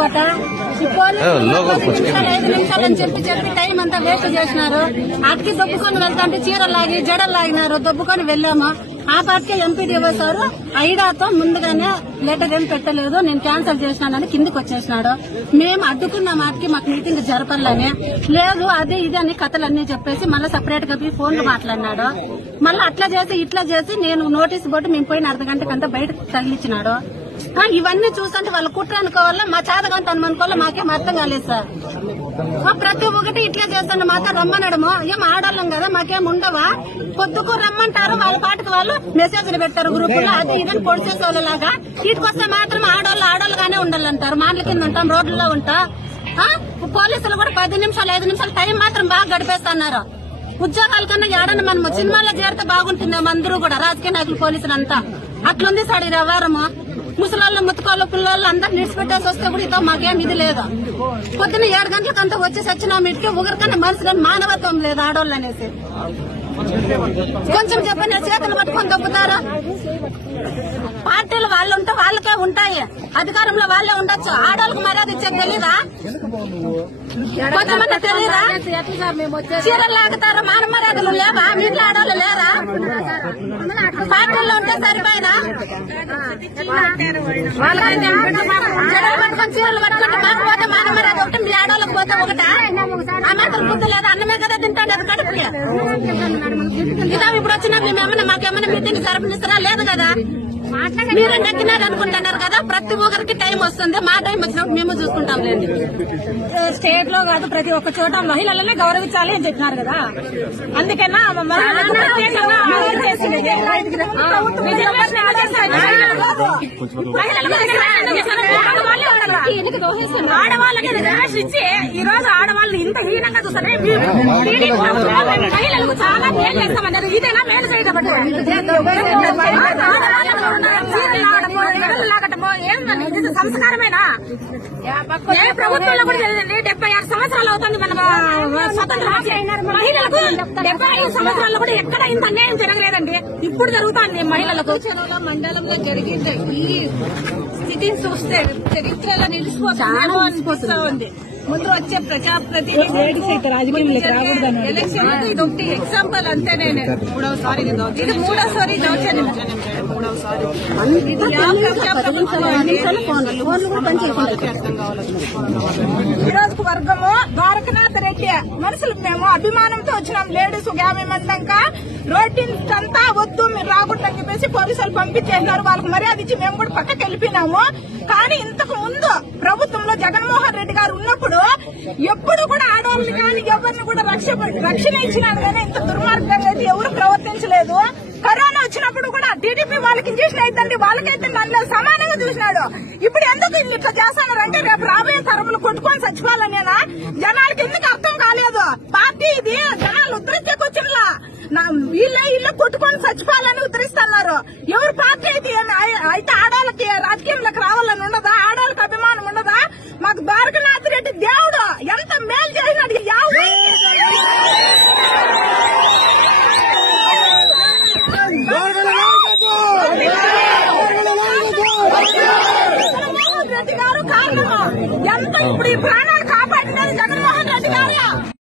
కోట. పోలీసులు 5 నిమిషాలని చెప్పి టైం అంతా వేస్ట్ చేసినారు. అక్కడికి దొబ్బుకొని వెళ్తాంటే చీరలాగి జడలాగినారు. దొబ్బుకొని వెళ్ళాము. ఆ పార్టీ ఎంపీడీఓ సార్ ఐడాతో ముందుగానే లెటర్ ఏం పెట్టలేదు, నేను క్యాన్సిల్ చేసినానని కిందికి వచ్చేసినాడు. మేము అడ్డుకున్న మాటకి మాకు మీటింగ్ జరపాలని లేదు, అదే ఇది అని కథలన్నీ చెప్పేసి మళ్ళీ సపరేట్ గా ఫోన్లు మాట్లాడినాడు. మళ్ళీ అట్లా చేసి ఇట్లా చేసి నేను నోటీస్ బోర్డు మేము పోయిన అర్ధగంటకంతా బయటకు తగిలించినాడు. ఇవన్నీ చూసంటే వాళ్ళ కుట్ర అనుకోవాలా, మా చేతగంట అనుకోవాలా, మాకేం అర్థం కాలేదు సార్. ప్రతి ఒక్కటి ఇట్లా చేస్తాను మాతో రమ్మనడము. ఏం ఆడాలం కదా, మాకేం ఉండవా? పొద్దుకు రమ్మంటారు, వాళ్ళ పాటికి వాళ్ళు మెసేజ్లు పెట్టారు గ్రూపుల్లో, అది ఇదని పొడిచేసే వాళ్ళలాగా. వీటికొస్తే మాత్రం ఆడోళ్ళుగానే ఉండాలంటారు. మాటల కింద ఉంటాం, రోడ్లలో ఉంటాం. పోలీసులు కూడా 10 నిమిషాలు 5 నిమిషాలు టైం మాత్రం బాగా గడిపేస్తున్నారు. ఉద్యోగాల కన్నా ఏడన్నా మనం సినిమాలో చేరితే బాగుంటుందేమో అందరూ కూడా, రాజకీయ నాయకులు పోలీసులు అంతా. అట్లుంది సార్ ఈ వ్యవహారము. ముసలాళ్ళు ముత్తుకోళ్ళు పిల్లలు అందరు నిడిచిపెట్టేసి వస్తే కూడా ఇదో మాకేం ఇది లేదు. పొద్దున్న 7 గంటలకంతా వచ్చేసి వచ్చినాం. ఇటుకి ఒకరికన్నా మనసు కానీ మానవత్వం లేదు ఆడోళ్ళు అనేసి. కొంచెం చెప్పిన చేతులు పట్టుకొని దొబ్బుతారు. పార్టీలు వాళ్ళు ఉంటే వాళ్ళకే ఉంటాయి, అధికారంలో వాళ్ళే ఉండొచ్చు. ఆడోళ్ళకి మర్యాద ఇచ్చేది తెలీదా? కొంచెమన్నా తెలీదా? చీరలు లాగుతారు, మాన మర్యాదలు లేవా? వీటిలో ఆడోళ్ళు లేరా? పార్టీల్లో ఉంటే సరిపోయినా జడలు పట్టుకొని చీరలు పట్టుకుంటే మాకు పోతే మాన మర్యాద ఒకటి, మీ ఆడోళ్ళకి పోతే ఒకట. ఆ మాత్రం బుద్ధి లేదా? అన్నమే కదా తింటాడు అది కడుపుకి. ఇదా ఇప్పుడు వచ్చినా మేమేమన్నా మాకేమన్నా మీటింగ్ జరపనిస్తారా? లేదు కదా. మీరు నెక్కినారు అనుకుంటున్నారు కదా. ప్రతి ఒక్కరికి టైం వస్తుంది, మా టైం వచ్చినప్పుడు మేము చూసుకుంటాం. లేదు స్టేట్ లో కాదు, ప్రతి ఒక్క చోట మహిళలనే గౌరవించాలి అని చెప్పినారు కదా. అందుకన్నా ఆడవాళ్ళకి రిజర్వేషన్ ఇచ్చి ఈ రోజు ఆడవాళ్ళని ఇంత హీనంగా చూస్తారే. మహిళలకు చాలా మేలు చేస్తామన్నారు. ఇదేనా మేలు చేయటం? సంస్కారమేనా? ఏ ప్రభుత్వంలో కూడా తెలియదండి. 76 సంవత్సరాలు అవుతుంది మన స్వతంత్రం. మహిళలకు 75 సంవత్సరాల్లో కూడా ఎక్కడ ఇంత అన్యాయం జరగలేదండి. ఇప్పుడు జరుగుతుంది మహిళలకు. మండలంలో జరిగింది ఈ స్థితిని చూస్తే చరిత్రలో నిలిచిపోతుంది. ముందు వచ్చే ప్రజాప్రతినిధి ఎలక్షన్ ఇది ఒకటి ఎగ్జాంపుల్ అంతే. నేను మూడవసారి ఇది మూడోసారి దౌర్జన్యం. నియోజకవర్గము ద్వారకనాథ్ రెడ్డి మనుషులు మేము అభిమానంతో వచ్చినాం. లేడీస్ 50 మంది దాకా రోడ్డు అంతా వద్దు మీరు రాకూడదని చెప్పేసి పోలీసులు పంపించేసినారు. వాళ్ళకి మర్యాద ఇచ్చి మేము కూడా పక్కకి వెళ్ళిపోయినాము. కానీ ఇంతకు ముందు ప్రభుత్వంలో జగన్మోహన్ రెడ్డి గారు ఉన్నప్పుడు ఎప్పుడు కూడా ఆడవాళ్ళని కానీ ఎవరిని కూడా రక్షణ ఇచ్చినారు. కానీ ఇంత దుర్మార్గంగా అయితే ఎవరు ప్రవర్తించలేదు. కరోనా వచ్చినప్పుడు కూడా టీడీపీ వాళ్ళకి ఇంజక్షన్ అయితండి, వాళ్ళకైతే నన్ను సమానంగా చూసినాడు. ఇప్పుడు ఎందుకు ఇట్లా చేస్తున్నారు అంటే రేపు రాబోయే తరములు కొట్టుకొని చచ్చిపోవాలనేనా? జనాలకి ఎందుకు అర్థం కాలేదు? పార్టీ ఇది జనాలు ఉద్ధరించేకొచ్చినలా వీళ్ళే ఇల్లు కొట్టుకొని చచ్చిపోవాలని ఉద్ధరిస్తున్నారు. ఎవరు పార్టీ అయితే ఆడ